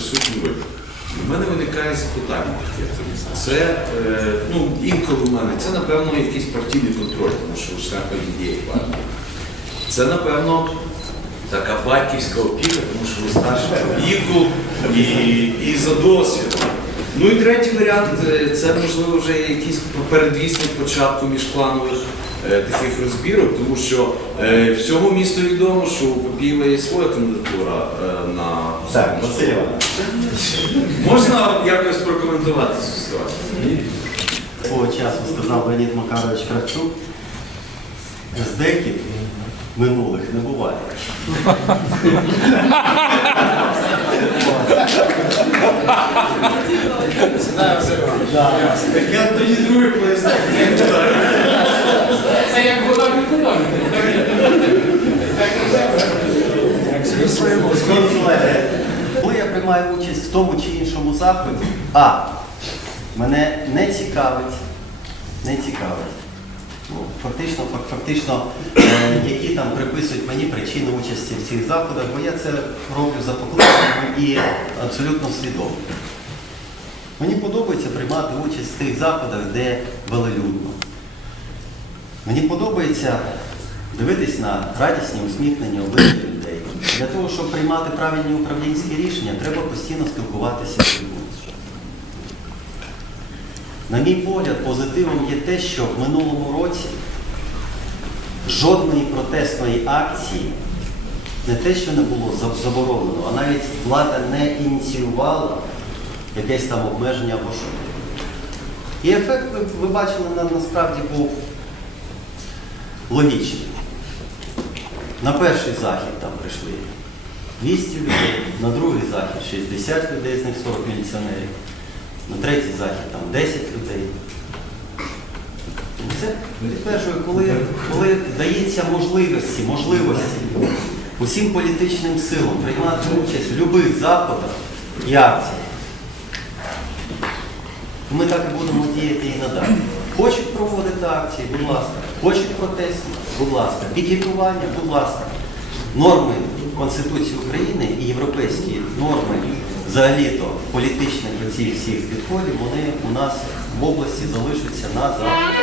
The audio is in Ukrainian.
присутні. У мене виникає запитання таке. Це, е, ну, інколи в мене, це, напевно, якийсь партійний контроль, тому що ви член однієї партії. Це, напевно, така батьківська опіка, тому що ви старші віку і, і за досвідом. Ну і третій варіант е, це можливо вже якийсь передвісник початку міжкланових е, таких розбірок, тому що е, всьому місту відомо, що у Попієва є своя кандидатура е, на Так, Василь можна якось прокоментувати цю ситуацію? Свого часу сказав Леонід Макарович Кравчук, здеків минулих не буває. Так я тоді другий поясню. Це як вода в Коли я приймаю участь в тому чи іншому заході, а мене не цікавить, не цікавить. Ну, фактично, фактично, е, які там приписують мені причини участі в цих заходах, бо я це роблю за покликанням і абсолютно свідомо. Мені подобається приймати участь в тих заходах, де велелюдно. Мені подобається дивитись на радісні, усміхнені обличчя людей. Для того, щоб приймати правильні управлінські рішення, треба постійно спілкуватися з людьми. На мій погляд, позитивом є те, що в минулому році жодної протестної акції не те, що не було заборонено, а навіть влада не ініціювала якесь там обмеження або що. І ефект, ви, бачили, на- насправді був логічний. На перший захід там прийшли 200 людей, на другий захід 60 людей, з них 40 міліціонерів, на третій захід там 10 людей. Це підтверджує, коли, коли дається можливості, можливості усім політичним силам приймати участь в будь-яких заходах і акціях. Ми так і будемо діяти і надалі. Хочуть проводити акції, будь ласка. Хочуть протести, будь ласка. Пікетування, будь ласка. Норми Конституції України і європейські норми взагалі-то політичних цих всіх підходів, вони у нас в області залишаться назавжди.